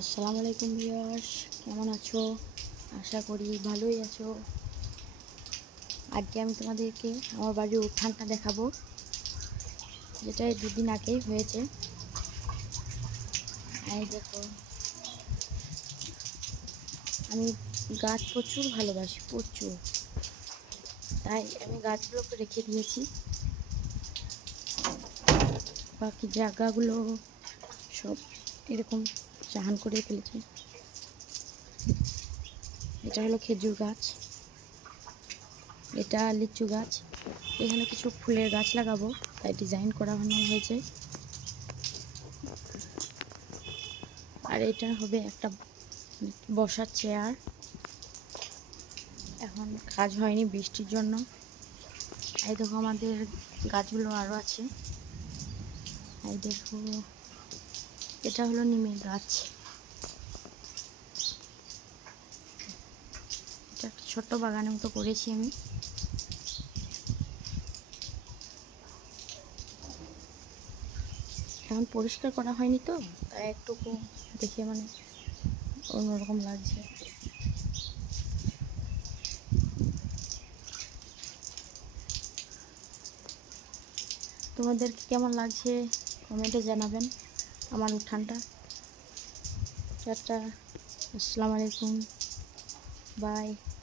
আসসালামু আলাইকুম ভিউয়ার্স, কেমন আছো? আশা করি ভালোই আছো। আজকে আমি তোমাদেরকে আমার বাড়ির উঠানটা দেখাবো, যেটা এই দুদিন আগেই হয়েছে। এই দেখো, আমি গাছ প্রচুর ভালোবাসি, প্রচুর। তাই আমি গাছগুলোকে রেখে দিয়েছি, বাকি জায়গাগুলো সব এরকম চাহান করে ফেলেছি। এটা হলো খেজুর গাছ, এটা লিচু গাছ। এখানে কিছু ফুলের গাছ লাগাবো, তাই ডিজাইন করা হয়েছে। আর এটা হবে একটা বসার চেয়ার। এখন কাজ হয়নি বৃষ্টির জন্য। এই দেখো, আমাদের গাছগুলো আরও আছে। এই দেখো, এটা হলো নিমের গাছ। এটা একটা ছোট্ট বাগানের মতো করেছি আমি। এখন পরিষ্কার করা হয়নি তো, তাই একটু দেখে অন্যরকম লাগছে। তোমাদের কেমন লাগছে কমেন্টে জানাবেন আমার উঠানটা। টাটা, আসসালামু আলাইকুম, বাই।